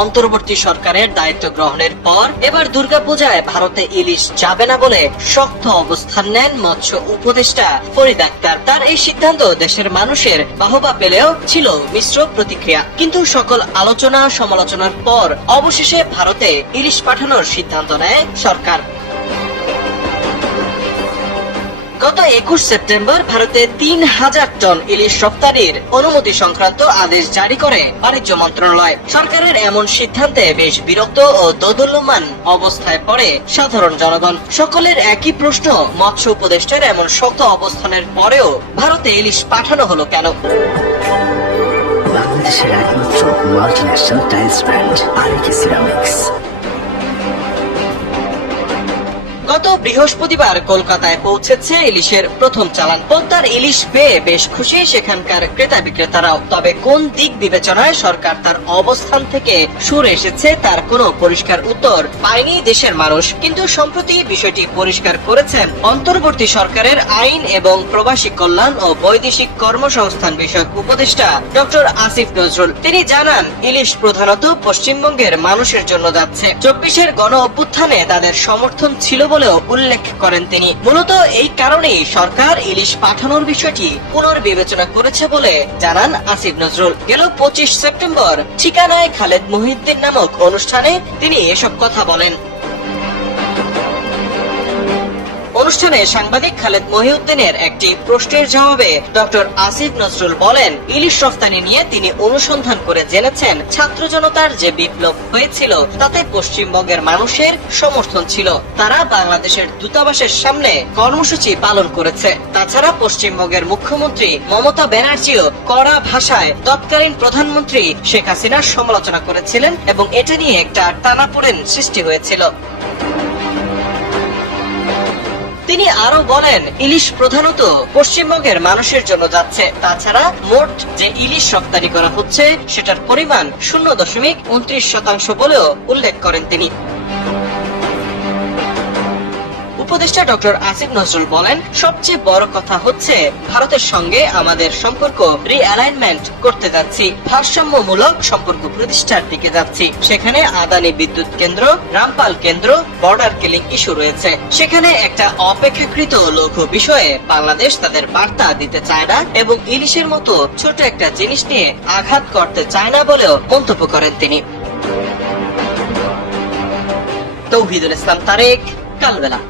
অন্তর্বর্তী সরকারের দায়িত্ব গ্রহণের পর এবার দুর্গাপূজায় ভারতে ইলিশ যাবে না বলে শক্ত অবস্থান নেন মৎস্য উপদেষ্টা ফরিদ আক্তার। তার এই সিদ্ধান্ত দেশের মানুষের বাহবা পেলেও ছিল মিশ্র প্রতিক্রিয়া, কিন্তু সকল আলোচনা সমালোচনার পর অবশেষে ভারতে ইলিশ পাঠানোর সিদ্ধান্ত নেয় সরকার। গত 21 সেপ্টেম্বর ভারতে 3000 টন ইলিশ রপ্তানির অনুমতি সংক্রান্ত আদেশ জারি করে বাণিজ্য মন্ত্রণালয়। সরকারের এমন সিদ্ধান্তে বেশ বিরক্ত ও দোদুল্যমান অবস্থায় পড়ে সাধারণ জনগণ। সকলের একই প্রশ্ন, মৎস্য উপদেষ্টার এমন শক্ত অবস্থানের পরেও ভারতে ইলিশ পাঠানো হলো কেন? বাংলাদেশের একমাত্র মাল্টিন্যাশনাল টাইলস ব্র্যান্ড আরিকি সিরামিক্স। গত বৃহস্পতিবার কলকাতায় পৌঁছেছে ইলিশের প্রথম চালান। পদ্মার ইলিশ পেয়ে বেশ খুশি সেখানকার ক্রেতা বিক্রেতারাও। তবে কোন দিক বিবেচনায় সরকার তার অবস্থান থেকে সরে এসেছে তার কোনো পরিষ্কার উত্তর পায়নি দেশের মানুষ। কিন্তু সম্প্রতি বিষয়টি পরিষ্কার করেছেন অন্তর্বর্তী সরকারের আইন এবং প্রবাসী কল্যাণ ও বৈদেশিক কর্মসংস্থান বিষয়ক উপদেষ্টা ডক্টর আসিফ নজরুল। তিনি জানান, ইলিশ প্রধানত পশ্চিমবঙ্গের মানুষের জন্য যাচ্ছে। 24-এর গণ অভ্যুত্থানে তাদের সমর্থন ছিল বলেও উল্লেখ করেন তিনি। মূলত এই কারণেই সরকার ইলিশ পাঠানোর বিষয়টি পুনর্বিবেচনা করেছে বলে জানান আসিফ নজরুল। গেল 25 সেপ্টেম্বর ঠিকানায় খালেদ মহিউদ্দিন নামক অনুষ্ঠানে তিনি এসব কথা বলেন। অনুষ্ঠানে সাংবাদিক খালেদ মহিউদ্দিনের একটি প্রশ্নের জবাবে ডক্টর আসিফ নজরুল বলেন, ইলিশ রফতানি নিয়ে তিনি অনুসন্ধান করে জেনেছেন ছাত্র জনতার যে বিপ্লব হয়েছিল তাতে পশ্চিমবঙ্গের মানুষের সমর্থন ছিল। তারা বাংলাদেশের দূতাবাসের সামনে কর্মসূচি পালন করেছে। তাছাড়া পশ্চিমবঙ্গের মুখ্যমন্ত্রী মমতা ব্যানার্জিও কড়া ভাষায় তৎকালীন প্রধানমন্ত্রী শেখ হাসিনার সমালোচনা করেছিলেন এবং এটা নিয়ে একটা টানাপোড়েন সৃষ্টি হয়েছিল। তিনি আরো বলেন, ইলিশ প্রধানত পশ্চিমবঙ্গের মানুষের জন্য যাচ্ছে। তাছাড়া মোট যে ইলিশ রপ্তানি করা হচ্ছে সেটার পরিমাণ 0.29% বলেও উল্লেখ করেন তিনি। উপদেষ্টা ডক্টর আসিফ নজরুল বলেন, সবচেয়ে বড় কথা হচ্ছে ভারতের সঙ্গে আমাদের সম্পর্ক রিঅ্যালাইনমেন্ট করতে যাচ্ছি, ভারসাম্যমূলক সম্পর্ক প্রতিষ্ঠার দিকে যাচ্ছি। সেখানে আদানি বিদ্যুৎ কেন্দ্র, রামপাল কেন্দ্র, বর্ডার কিলিং ইস্যু রয়েছে। সেখানে একটা অপেক্ষাকৃত লঘু বিষয়ে বাংলাদেশ তাদের বার্তা দিতে চায় না এবং ইলিশের মতো ছোট একটা জিনিস নিয়ে আঘাত করতে চায় না বলেও মন্তব্য করেন তিনি। তৌহিদুল ইসলাম তারেক, কালবেলা।